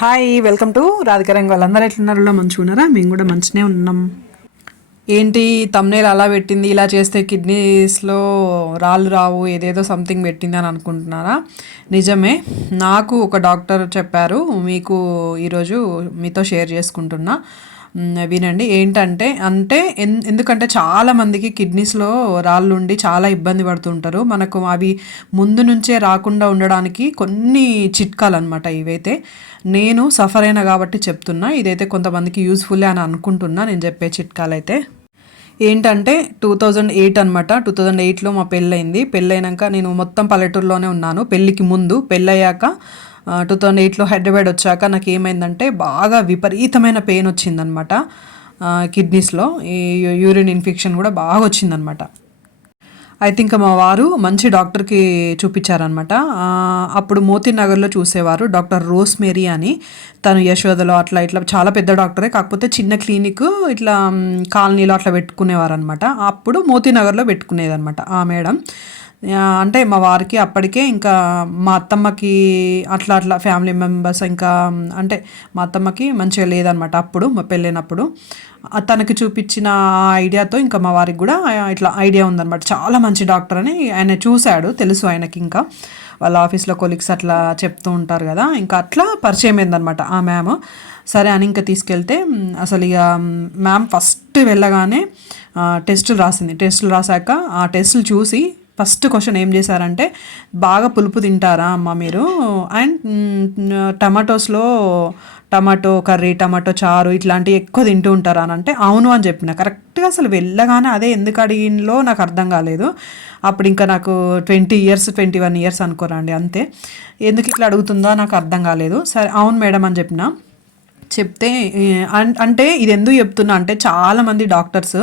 Hi welcome to రాధికారంగా వాళ్ళందరూ ఎట్లున్నారో మంచిగా ఉన్నారా? మేము కూడా మంచిగానే ఉన్నాం. ఏంటి తమ్నేల్ అలా పెట్టింది ఇలా చేస్తే కిడ్నీస్లో రాళ్ళు రావు ఏదేదో సంథింగ్ పెట్టింది అని అనుకుంటున్నారా? నిజమే నాకు ఒక డాక్టర్ చెప్పారు మీకు ఈరోజు మీతో షేర్ చేసుకుంటున్నా. వినండి. ఏంటంటే అంటే ఎన్- ఎందుకంటే చాలా మందికి కిడ్నీస్లో రాళ్ళు ఉండి చాలా ఇబ్బంది పడుతుంటారు. మనకు అవి ముందు నుంచే రాకుండా ఉండడానికి కొన్ని చిట్కాలు అనమాట ఇవైతే. నేను సఫర్ అయినా కాబట్టి చెప్తున్నా. ఇదైతే కొంతమందికి యూస్ఫుల్ అని అనుకుంటున్నా నేను చెప్పే చిట్కాలు అయితే ఏంటంటే టూ థౌజండ్ ఎయిట్ అనమాట టూ థౌజండ్ ఎయిట్లో మా పెళ్ళయింది. పెళ్ళైనాక నేను మొత్తం పల్లెటూరులోనే ఉన్నాను. పెళ్ళికి ముందు పెళ్ళయ్యాక టూ థౌజండ్ ఎయిట్లో హైదరాబాద్ వచ్చాక నాకు ఏమైందంటే బాగా విపరీతమైన పెయిన్ వచ్చిందనమాట కిడ్నీస్లో. ఈ యూరిన్ ఇన్ఫెక్షన్ కూడా బాగా వచ్చిందనమాట అయితే ఇంకా మా వారు మంచి డాక్టర్కి చూపించారనమాట అప్పుడు మోతీ నగర్లో చూసేవారు డాక్టర్ రోస్ మేరీ అని. తను యశోదలో అట్లా ఇట్లా చాలా పెద్ద డాక్టరే కాకపోతే చిన్న క్లినిక్ ఇట్లా కాలనీలో అట్లా పెట్టుకునేవారు అనమాట అప్పుడు మోతీ నగర్లో పెట్టుకునేదన్నమాట ఆ మేడం. అంటే మా వారికి అప్పటికే ఇంకా మా అత్తమ్మకి అట్లా అట్లా ఫ్యామిలీ మెంబర్స్ ఇంకా అంటే మా అత్తమ్మకి మంచిగా లేదనమాట అప్పుడు మా పెళ్ళైనప్పుడు. తనకి చూపించిన ఆ ఐడియాతో ఇంకా మా వారికి కూడా ఇట్లా ఐడియా ఉందనమాట చాలా మంచి డాక్టర్ అని ఆయన చూశాడు తెలుసు ఆయనకి ఇంకా. వాళ్ళ ఆఫీస్లో కొలీగ్స్ అట్లా చెప్తూ ఉంటారు కదా ఇంకా అట్లా పరిచయం అయిందనమాట ఆ మ్యామ్. సరే అని ఇంకా తీసుకెళ్తే అసలు ఇక మ్యామ్ ఫస్ట్ వెళ్ళగానే టెస్టులు రాసింది. టెస్టులు రాశాక ఆ టెస్టులు చూసి ఫస్ట్ క్వశ్చన్ ఏం చేశారంటే బాగా పులుపు తింటారా అమ్మ మీరు? అండ్ టమాటోస్లో టమాటో కర్రీ టమాటో చారు ఇట్లాంటివి ఎక్కువ తింటూ ఉంటారా? అని అంటే అవును అని చెప్పిన. కరెక్ట్గా అసలు వెళ్ళగానే అదే ఎందుకు అడిగినలో నాకు అర్థం కాలేదు. అప్పుడు ఇంకా నాకు twenty years twenty one years అనుకోరండి అంతే. ఎందుకు ఇట్లా అడుగుతుందో నాకు అర్థం కాలేదు. సరే అవును మేడం అని చెప్పిన. చెప్తే అంటే ఇది ఎందుకు చెప్తున్నా అంటే చాలా మంది డాక్టర్స్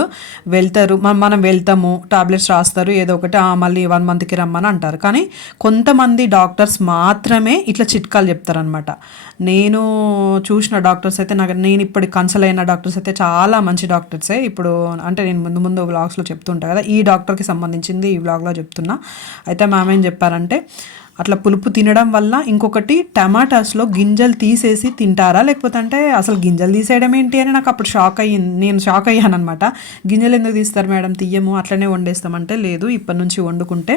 వెళ్తారు. మనం వెళ్తాము టాబ్లెట్స్ రాస్తారు ఏదో ఒకటి మళ్ళీ వన్ మంత్కి రమ్మని అంటారు. కానీ కొంతమంది డాక్టర్స్ మాత్రమే ఇట్లా చిట్కాలు చెప్తారనమాట నేను చూసిన డాక్టర్స్ అయితే నాకు నేను ఇప్పుడు కన్సల్ అయిన డాక్టర్స్ అయితే చాలా మంచి డాక్టర్సే. ఇప్పుడు అంటే నేను ముందు ముందు బ్లాగ్స్లో చెప్తుంటా కదా ఈ డాక్టర్కి సంబంధించింది ఈ బ్లాగ్లో చెప్తున్నా. అయితే మ్యామ్ ఏం చెప్పారంటే అట్లా పులుపు తినడం వల్ల ఇంకొకటి టమాటాస్లో గింజలు తీసేసి తింటారా? లేకపోతే అంటే అసలు గింజలు తీసేయడం ఏంటి అని నాకు అప్పుడు షాక్ అయ్యింది నేను షాక్ అయ్యాను అనమాట గింజలు ఎందుకు తీస్తారు మేడం? తీయము అట్లనే వండేస్తామంటే లేదు. ఇప్పటి నుంచి వండుకుంటే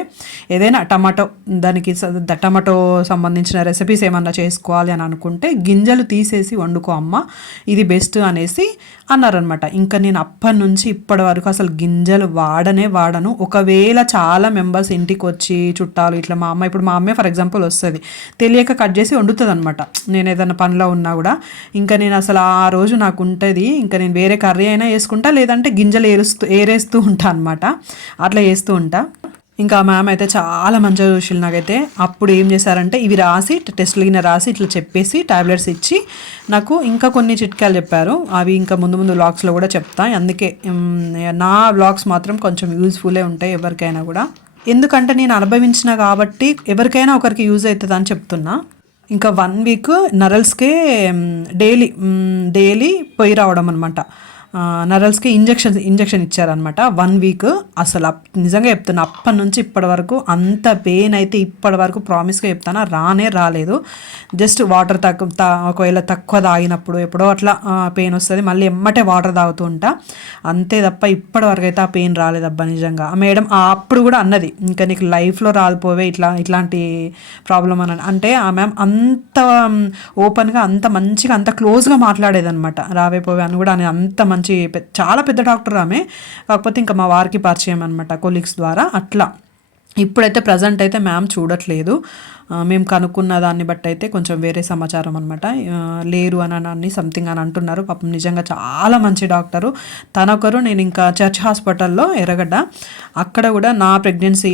ఏదైనా టమాటో దానికి ద- టమాటో సంబంధించిన రెసిపీస్ ఏమన్నా చేసుకోవాలి అని అనుకుంటే గింజలు తీసేసి వండుకో అమ్మ. ఇది బెస్ట్ అనేసి అన్నారనమాట ఇంకా నేను అప్పటి నుంచి ఇప్పటి వరకు అసలు గింజలు వాడనే వాడను. ఒకవేళ చాలా మెంబర్స్ ఇంటికి వచ్చి చుట్టాలు ఇట్లా మా అమ్మ ఇప్పుడు మా అమ్మ ఫర్ ఎగ్జాంపుల్ వస్తుంది. తెలియక కట్ చేసి వండుతుంది అనమాట నేను ఏదైనా పనిలో ఉన్నా కూడా. ఇంకా నేను అసలు ఆ రోజు నాకు ఉంటుంది. ఇంకా నేను వేరే కర్రీ అయినా వేసుకుంటా లేదంటే గింజలు ఏరుస్తూ ఏరేస్తూ ఉంటా అనమాట అట్లా వేస్తూ ఉంటా. ఇంకా మ్యామ్ అయితే చాలా మంచిగా చూసిళ్ళు నాకైతే. అప్పుడు ఏం చేశారంటే ఇవి రాసి టెస్ట్లు గిన్నె రాసి ఇట్లా చెప్పేసి టాబ్లెట్స్ ఇచ్చి నాకు ఇంకా కొన్ని చిట్కాలు చెప్పారు. అవి ఇంకా ముందు ముందు వ్లాగ్స్లో కూడా చెప్తా. అందుకే నా వ్లాగ్స్ మాత్రం కొంచెం యూజ్ఫుల్లే ఉంటాయి ఎవరికైనా కూడా. ఎందుకంటే నేను అనుభవించిన కాబట్టి ఎవరికైనా ఒకరికి యూజ్ అవుతుంది అని చెప్తున్నా. ఇంకా వన్ వీక్ నరల్స్కే డైలీ డైలీ పొయ్యి రావడం అనమాట నరల్స్కి ఇంజక్షన్ ఇంజెక్షన్ ఇచ్చారనమాట వన్ వీక్ అసలు అప్- నిజంగా చెప్తున్నా అప్పటి నుంచి ఇప్పటి వరకు అంత పెయిన్ అయితే ఇప్పటి వరకు ప్రామిస్గా చెప్తానా రానే రాలేదు. జస్ట్ వాటర్ తక్కువ తా- ఒకవేళ తక్కువ తాగినప్పుడు ఎప్పుడో అట్లా పెయిన్ వస్తుంది మళ్ళీ ఎమ్మటే వాటర్ తాగుతూ ఉంటా. అంతే తప్ప ఇప్పటి వరకు అయితే ఆ పెయిన్ రాలేదబ్బా నిజంగా. ఆ మేడం ఆ అప్పుడు కూడా అన్నది ఇంకా నీకు లైఫ్లో రాలిపోవే ఇట్లా ఇట్లాంటి ప్రాబ్లం అని. అంటే ఆ మ్యామ్ అంత ఓపెన్గా అంత మంచిగా అంత క్లోజ్గా మాట్లాడేదన్నమాట. రావే పోవే అని కూడా అని అంత మంచి చాలా పెద్ద డాక్టర్ ఆమె కాకపోతే ఇంకా మా వారికి పరిచయం అనమాట కొలీగ్స్ ద్వారా. అట్లా. ఇప్పుడైతే ప్రజెంట్ అయితే మ్యామ్ చూడట్లేదు. మేము కనుక్కున్న దాన్ని బట్టి అయితే కొంచెం వేరే సమాచారం అనమాట లేరు అని అని సంథింగ్ అని అంటున్నారు. పాపం నిజంగా చాలా మంచి డాక్టరు తనొకరు నేను ఇంకా చర్చ్ హాస్పిటల్లో ఎర్రగడ్డ. అక్కడ కూడా నా ప్రెగ్నెన్సీ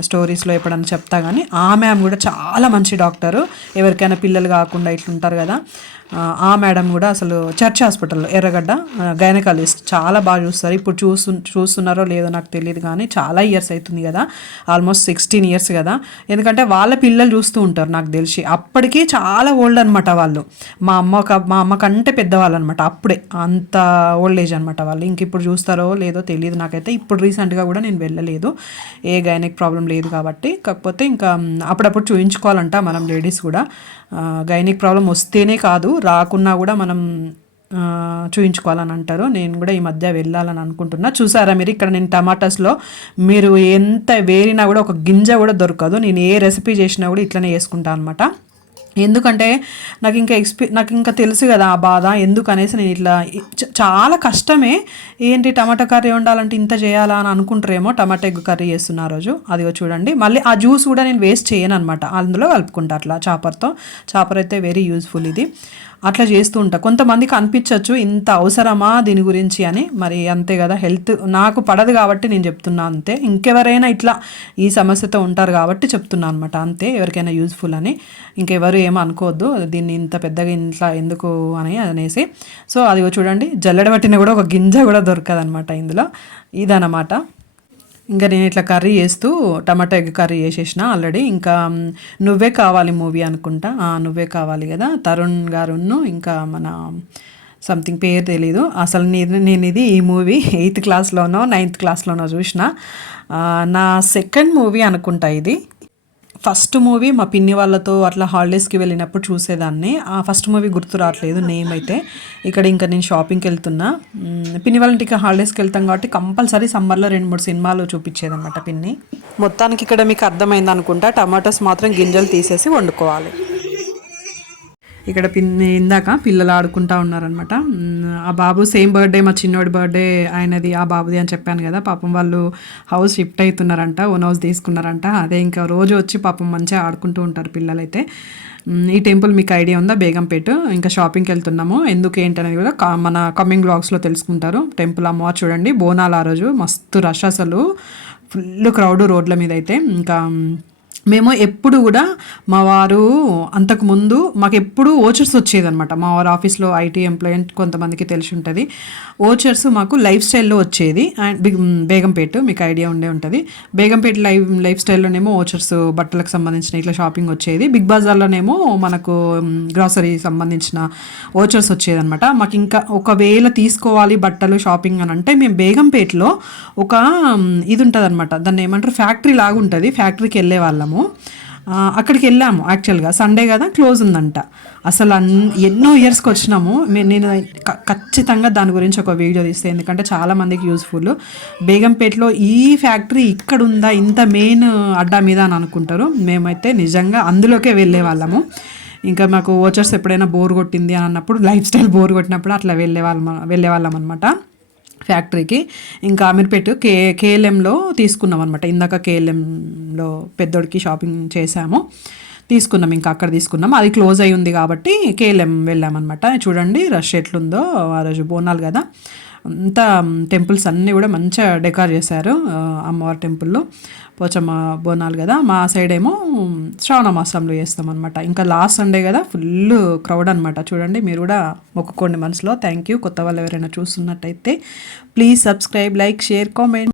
స్టోరీస్లో ఎప్పుడన్నా చెప్తా కానీ ఆ మ్యామ్ కూడా చాలా మంచి డాక్టరు ఎవరికైనా పిల్లలు కాకుండా ఇట్లుంటారు కదా. ఆ, ఆ మేడం కూడా అసలు చర్చ్ హాస్పిటల్లో ఎర్రగడ్డ గైనకాలజిస్ట్ చాలా బాగా చూస్తారు. ఇప్పుడు చూస్తు చూస్తున్నారో లేదో నాకు తెలియదు కానీ చాలా ఇయర్స్ అవుతుంది కదా. ఆల్మోస్ట్ సిక్స్టీన్ ఇయర్స్ కదా. ఎందుకంటే వాళ్ళ పిల్లలు చూస్తూ ఉంటారు నాకు తెలిసి. అప్పటికి చాలా ఓల్డ్ అనమాట వాళ్ళు. మా అమ్మ మా అమ్మ కంటే పెద్దవాళ్ళు అనమాట అప్పుడే అంత ఓల్డ్ ఏజ్ అనమాట వాళ్ళు. ఇంక ఇప్పుడు చూస్తారో లేదో తెలియదు నాకైతే. ఇప్పుడు రీసెంట్గా కూడా నేను వెళ్ళలేదు. ఏ గైనిక్ ప్రాబ్లం లేదు కాబట్టి. కాకపోతే ఇంకా అప్పుడప్పుడు చూయించుకోవాలంట మనం లేడీస్ కూడా. గైనిక్ ప్రాబ్లం వస్తేనే కాదు రాకున్నా కూడా మనం చూయించుకోవాలని అంటారు. నేను కూడా ఈ మధ్య వెళ్ళాలని అనుకుంటున్నా. చూసారా మీరు? ఇక్కడ నేను టమాటాస్లో మీరు ఎంత వేరినా కూడా ఒక గింజ కూడా దొరకదు. నేను ఏ రెసిపీ చేసినా కూడా ఇట్లనే చేసుకుంటాను అనమాట ఎందుకంటే నాకు ఇంకా ఎక్స్పీ నాకు ఇంకా తెలుసు కదా ఆ బాధ. ఎందుకు అనేసి నేను ఇట్లా చాలా కష్టమే. ఏంటి టమాటా కర్రీ వండాలంటే ఇంత చేయాలా అని అనుకుంటారేమో టమాటా ఎగ్ కర్రీ చేస్తున్న రోజు. అదిగో చూడండి. మళ్ళీ ఆ జ్యూస్ కూడా నేను వేస్ట్ చేయను అనమాట అందులో కలుపుకుంటా అట్లా చాపర్తో. చాపర్ అయితే వెరీ యూజ్ఫుల్ ఇది. అట్లా చేస్తూ ఉంటా. కొంతమందికి అనిపించవచ్చు ఇంత అవసరమా దీని గురించి అని. మరి అంతే కదా హెల్త్ నాకు పడదు కాబట్టి నేను చెప్తున్నా అంతే. ఇంకెవరైనా ఇట్లా ఈ సమస్యతో ఉంటారు కాబట్టి చెప్తున్నా అనమాట అంతే. ఎవరికైనా యూజ్ఫుల్ అని. ఇంకెవరు ఏమో అనుకోవద్దు దీన్ని ఇంత పెద్దగా ఇంట్లో ఎందుకు అని అనేసి. సో అది చూడండి జల్లెడ పట్టిన కూడా ఒక గింజ కూడా దొరకదనమాట ఇందులో. ఇదనమాట ఇంకా నేను ఇట్లా కర్రీ చేస్తూ టమాటా ఎగ్ కర్రీ చేసేసిన ఆల్రెడీ. ఇంకా నువ్వే కావాలి మూవీ అనుకుంటా. నువ్వే కావాలి కదా. తరుణ్ గారును ఇంకా మన సంథింగ్ పేరు తెలీదు. అసలు నేను నేను ఇది ఈ మూవీ ఎయిత్ క్లాస్లోనో నైన్త్ క్లాస్లోనో చూసిన. నా సెకండ్ మూవీ అనుకుంటా ఇది. ఫస్ట్ మూవీ మా పిన్ని వాళ్ళతో అట్లా హాలిడేస్కి వెళ్ళినప్పుడు చూసేదాన్ని. ఆ ఫస్ట్ మూవీ గుర్తు రావట్లేదు నేమ్ అయితే. ఇక్కడ ఇంకా నేను షాపింగ్కి వెళ్తున్నా. పిన్ని వాళ్ళ ఇంటికి హాలిడేస్కి వెళ్తాం కాబట్టి కంపల్సరీ సమ్మర్లో రెండు మూడు సినిమాలు చూపించేదన్నమాట పిన్ని. మొత్తానికి ఇక్కడ మీకు అర్థమైంది అనుకుంటా టమాటోస్ మాత్రం గింజలు తీసేసి వండుకోవాలి. ఇక్కడ పిన్ని ఇందాక పిల్లలు ఆడుకుంటా ఉన్నారనమాట ఆ బాబు సేమ్ బర్త్డే మా చిన్నోడి బర్త్డే ఆయనది ఆ బాబుది అని చెప్పాను కదా. పాపం వాళ్ళు హౌస్ షిఫ్ట్ అవుతున్నారంట ఓన్ హౌస్ తీసుకున్నారంట. అదే ఇంకా రోజు వచ్చి పాపం మంచిగా ఆడుకుంటూ ఉంటారు పిల్లలైతే. ఈ టెంపుల్ మీకు ఐడియా ఉందా? బేగంపేట. ఇంకా షాపింగ్కి వెళ్తున్నాము. ఎందుకు ఏంటనేది కూడా మన కమింగ్ బ్లాగ్స్లో తెలుసుకుంటారు. టెంపుల్ అమ్మవారు చూడండి. బోనాలు ఆ రోజు. మస్తు రష్ అసలు. ఫుల్ క్రౌడ్ రోడ్ల మీద అయితే. ఇంకా మేము ఎప్పుడు కూడా మా వారు అంతకుముందు మాకు ఎప్పుడు ఓచర్స్ వచ్చేదన్నమాట. మా వారు ఆఫీస్లో ఐటీ ఎంప్లాయ్ కొంతమందికి తెలిసి ఉంటుంది. ఓచర్స్ మాకు లైఫ్ స్టైల్లో వచ్చేది. అండ్ బిగ్ బేగంపేట మీకు ఐడియా ఉండే ఉంటుంది. బేగంపేట లైఫ్ లైఫ్ స్టైల్లోనేమో ఓచర్స్ బట్టలకు సంబంధించిన ఇట్లా షాపింగ్ వచ్చేది. బిగ్ బజార్లోనేమో మనకు గ్రాసరీ సంబంధించిన ఓచర్స్ వచ్చేదన్నమాట. మాకు ఇంకా ఒకవేళ తీసుకోవాలి బట్టలు షాపింగ్ అని అంటే మేము బేగంపేటలో ఒక ఇది ఉంటుంది అనమాట దాన్ని ఏమంటారు? ఫ్యాక్టరీ లాగా ఉంటుంది ఫ్యాక్టరీకి వెళ్ళే వాళ్ళము. వెళ్ళాము అక్కడికి వెళ్ళాము యాక్చువల్గా సండే కదా క్లోజ్ ఉందంట. అసలు అన్ ఎన్నో ఇయర్స్కి వచ్చినాము. నేను ఖచ్చితంగా దాని గురించి ఒక వీడియో తీస్తే ఎందుకంటే చాలామందికి యూస్ఫుల్ బేగంపేటలో ఈ ఫ్యాక్టరీ ఇక్కడ ఉందా ఇంత మెయిన్ అడ్డా మీద అని అనుకుంటారు. మేమైతే నిజంగా అందులోకే వెళ్ళే వాళ్ళము. ఇంకా మాకు ఓచర్స్ ఎప్పుడైనా బోర్ కొట్టింది అని అన్నప్పుడు లైఫ్ స్టైల్ బోర్ కొట్టినప్పుడు అట్లా వెళ్ళే వాళ్ళం వెళ్ళే వాళ్ళం అనమాట ఫ్యాక్టరీకి. ఇంకా అమీర్పేట కే కేఎల్ఎంలో తీసుకున్నాం అనమాట ఇందాక కేఎల్ఎంలో పెద్దోడికి షాపింగ్ చేసాము తీసుకున్నాం ఇంకా అక్కడ తీసుకున్నాం. అది క్లోజ్ అయి ఉంది కాబట్టి కేఎల్ఎం వెళ్ళామన్నమాట. చూడండి రష్ ఎట్లుందో ఆ రోజు బోనాలు కదా. అంతా టెంపుల్స్ అన్నీ కూడా మంచిగా డెకార్ చేశారు అమ్మవారి టెంపుల్లో. పోచమ్మ బోనాలు కదా మా సైడ్ ఏమో శ్రావణ మాసంలో చేస్తాం అనమాట ఇంకా లాస్ట్ సండే కదా ఫుల్ క్రౌడ్ అనమాట చూడండి మీరు కూడా మొక్కుకోండి మనసులో. థ్యాంక్ యూ కొత్త వాళ్ళు ఎవరైనా చూస్తున్నట్టయితే please subscribe like share comment